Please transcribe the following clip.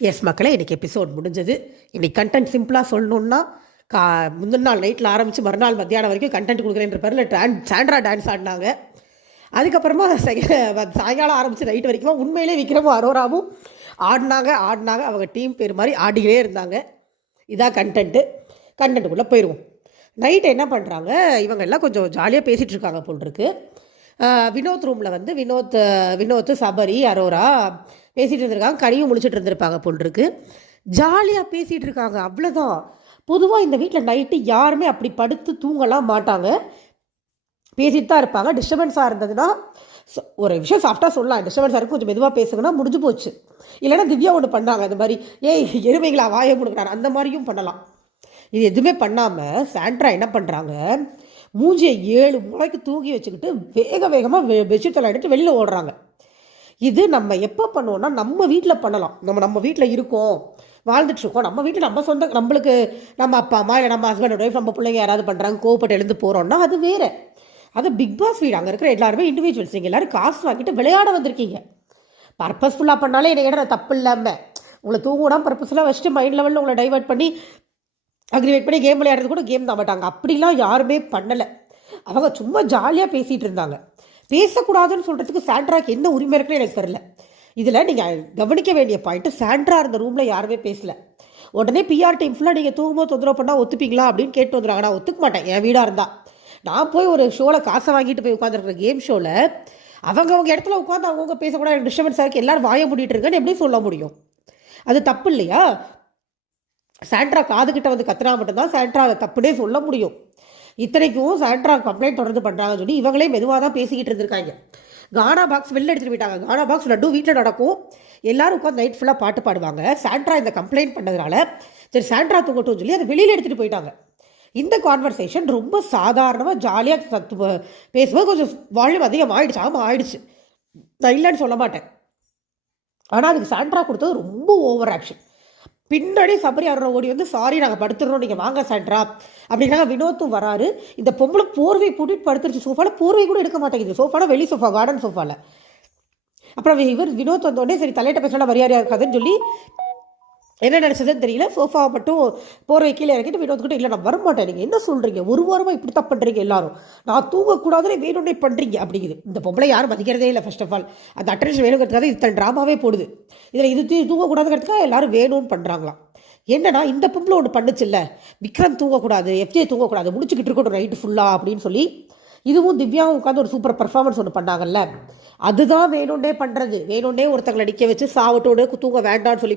S மக்களே, இன்றைக்கி episode முடிஞ்சது. இன்றைக்கி கண்டென்ட் சிம்பிளாக சொல்லணுன்னா, கா முந்தின நாள் நைட்டில் ஆரம்பித்து மறுநாள் மத்தியானம் வரைக்கும் கண்டென்ட் கொடுக்குறேன்ற பேரில் சாண்ட்ரா டான்ஸ் ஆடினாங்க. அதுக்கப்புறமா சாயங்காலம் ஆரம்பித்து நைட் வரைக்கும் உண்மையிலே விக்ரமும் அரோராவும் ஆடினாங்க. அவங்க டீம் பேர் மாதிரி ஆடிக்கிட்டே இருந்தாங்க. இதான் கண்டென்ட்டுக்குள்ளே போயிடுவோம். நைட்டு என்ன பண்ணுறாங்க, இவங்க எல்லாம் கொஞ்சம் ஜாலியாக பேசிகிட்டு இருக்காங்க போல் இருக்கு. வினோத் ரூமில் வந்து வினோத் சபரி அரோரா பேசிகிட்டு இருந்திருக்காங்க. கனியும் முடிச்சுட்டு இருந்திருப்பாங்க போல் இருக்கு. ஜாலியாக பேசிகிட்டு இருக்காங்க, அவ்வளோதான். பொதுவாக இந்த வீட்டில் நைட்டு யாருமே அப்படி படுத்து தூங்கலாம் மாட்டாங்க, பேசிட்டு தான் இருப்பாங்க. டிஸ்டர்பன்ஸாக இருந்ததுன்னா ஒரு விஷயம் சாஃப்டாக சொல்லலாம், டிஸ்டர்பன்ஸாக இருக்கும் கொஞ்சம் மெதுவாக பேசுங்கன்னா முடிஞ்சு போச்சு. இல்லைன்னா திவ்யா ஒன்று பண்ணாங்க, அந்த மாதிரி ஏய் எருமைங்களா வாயை முடுக்கிறாரு, அந்த மாதிரியும் பண்ணலாம். இது எதுவுமே பண்ணாமல் சாண்ட்ரா என்ன பண்ணுறாங்க, மூஞ்சியை 7 முளைக்கு தூக்கி வச்சுக்கிட்டு வேகமாக பெட்ஷீட் எடுத்து வெளியில் ஓடுறாங்க. இது நம்ம எப்போ பண்ணுவோம்னா நம்ம வீட்டில் பண்ணலாம். நம்ம வீட்டில் இருக்கோம், வாழ்ந்துட்டுருக்கோம், நம்ம வீட்டில் நம்மளுக்கு நம்ம அப்பா அம்மா இல்லை நம்ம ஹஸ்பண்ட் ஒய்ஃப் நம்ம பிள்ளைங்க யாராவது பண்ணுறாங்க, கோவப்பட்டு எழுந்து போகிறோம்னா அது வேறு. அது பிக் பாஸ் வீடு, அங்கே இருக்கிற எல்லாருமே இண்டிவிஜுவல்ஸ். நீங்கள் எல்லோரும் காசு வாங்கிட்டு விளையாட வந்திருக்கீங்க. பர்பஸ்ஃபுல்லாக பண்ணாலே என்னை கேட்ட தப்பு இல்லாமல் உங்களை தூங்கணும் பர்பஸ்ஃபுல்லாக வச்சுட்டு மைண்ட் லெவலில் உங்களை டைவர்ட் பண்ணி அக்ரிவேட் பண்ணி கேம் விளையாடுறது கூட கேம் தான் மாட்டாங்க. அப்படிலாம் யாருமே பண்ணலை. அவங்க சும்மா ஜாலியாக பேசிகிட்டு இருந்தாங்க. பேசக்கூடாதுன்னு சொல்கிறதுக்கு சாண்ட்ராக்கு என்ன உரிமை இருக்குன்னு எனக்கு தெரியல. இதில் நீங்கள் கவனிக்க வேண்டிய பாயிண்ட்டு, சாண்ட்ரா இருந்த ரூமில் யாருமே பேசலை. உடனே பிஆர் டீம் ஃபுல்லாக நீங்கள் தூங்கும்போது தொந்தரவு பண்ணால் ஒத்துப்பீங்களா அப்படின்னு கேட்டு வந்துடுறாங்க. நான் ஒத்துக்க மாட்டேன். என் வீடாக இருந்தால் நான் போய் ஒரு ஷோவில் காசை வாங்கிட்டு போய் உட்காந்துருக்குற கேம் ஷோவில் அவங்க இடத்துல உட்காந்து அவங்க பேசக்கூடாது, எனக்கு டிஸ்டர்பன்ஸாக இருக்குது, எல்லோரும் வாய மூடிட்டு இருக்கேன்னு எப்படி சொல்ல முடியும்? அது தப்பு இல்லையா? சாண்ட்ரா காதுகிட்ட வந்து கத்துனா மட்டும்தான் சாண்ட்ரா அதை தப்புனே சொல்ல முடியும். இத்தனைக்கும் சாண்ட்ரா கம்ப்ளைண்ட் தொடர்ந்து பண்ணுறாங்கன்னு சொல்லி இவங்களே மெதுவாக தான் பேசிக்கிட்டு இருந்திருக்காங்க. கானா பாக்ஸ் வெளில எடுத்துகிட்டு போயிட்டாங்க. கானா பாக்ஸ் லட்டு வீட்டில் நடக்கும், எல்லாரும் உட்காந்து நைட் ஃபுல்லாக பாட்டு பாடுவாங்க. சாண்ட்ரா இந்த கம்ப்ளைண்ட் பண்ணதுனால சரி சாண்ட்ரா தூங்கட்டும் சொல்லி அதை வெளியில் எடுத்துகிட்டு போயிட்டாங்க. இந்த கான்வர்சேஷன் ரொம்ப சாதாரணமாக ஜாலியாக பேசும்போது கொஞ்சம் வால்யூம் அதிகம் ஆயிடுச்சு. ஆமாம் ஆயிடுச்சு, நான் இல்லைன்னு சொல்ல மாட்டேன். ஆனால் அதுக்கு சாண்ட்ரா கொடுத்தது ரொம்ப ஓவர் ஆக்ஷன். பின்னாடி சபரி அரோரா ஓடி வந்து சாரி நாங்கள் படுத்துடுறோம், நீங்கள் வாங்க சாண்ட்ரா அப்படின்னா வினோத்தும் வராரு. இந்த பொம்பளை போர்வை போட்டுட்டு படுத்துருச்சு சோஃபாவில். போர்வை கூட எடுக்க மாட்டேங்குது. சோஃபாவில் வெளி சோஃபா, கார்டன் சோஃபாவில். அப்புறம் வினோத் வந்தோடனே சரி தலையிட்ட பேசினா மரியாதையாக இருக்காதுன்னு சொல்லி என்ன நினச்சதுன்னு தெரியல, சோஃபாவை மட்டும் போர்வை கீழே இறக்கிட்டு வினோத்கிட்ட இல்லை நான் வரமாட்டேன், நீங்கள் என்ன சொல்கிறீங்க, ஒரு வாரமாக இப்படி தான் பண்ணுறீங்க, எல்லாரும் நான் தூங்கக்கூடாதுன்னு வேணும்னே பண்ணுறீங்க அப்படிங்குது. இந்த பொம்பளை யாரும் மதிக்கிறதே இல்லை. ஃபர்ஸ்ட் ஆஃப் ஆல் அந்த அட்டென்ஷன் வேணுங்கிறதுக்காக இத்தனை ட்ராமாவே போடுது. இதில் இது தூங்கக்கூடாதுங்கிறதுக்காக எல்லாரும் வேணும்னு பண்ணுறாங்களாம். என்னன்னா இந்த பொம்பளை ஒன்று பண்ணுச்சு இல்லை, விக்ரம் தூங்கக்கூடாது, எஃப்ஜே தூங்கக்கூடாது, முடிச்சுக்கிட்டு இருக்கட்டும் நைட்டு ஃபுல்லாக அப்படின்னு சொல்லி இதுவும் திவ்யாவும் உட்காந்து ஒரு சூப்பர் பர்ஃபார்மன்ஸ் ஒன்று பண்ணாங்கல்ல, அதுதான் வேணும்னே பண்ணுறது. வேணும்னே ஒருத்தங்களை நிற்க வச்சு சாவட்டோடு தூங்க வேண்டான்னு சொல்லி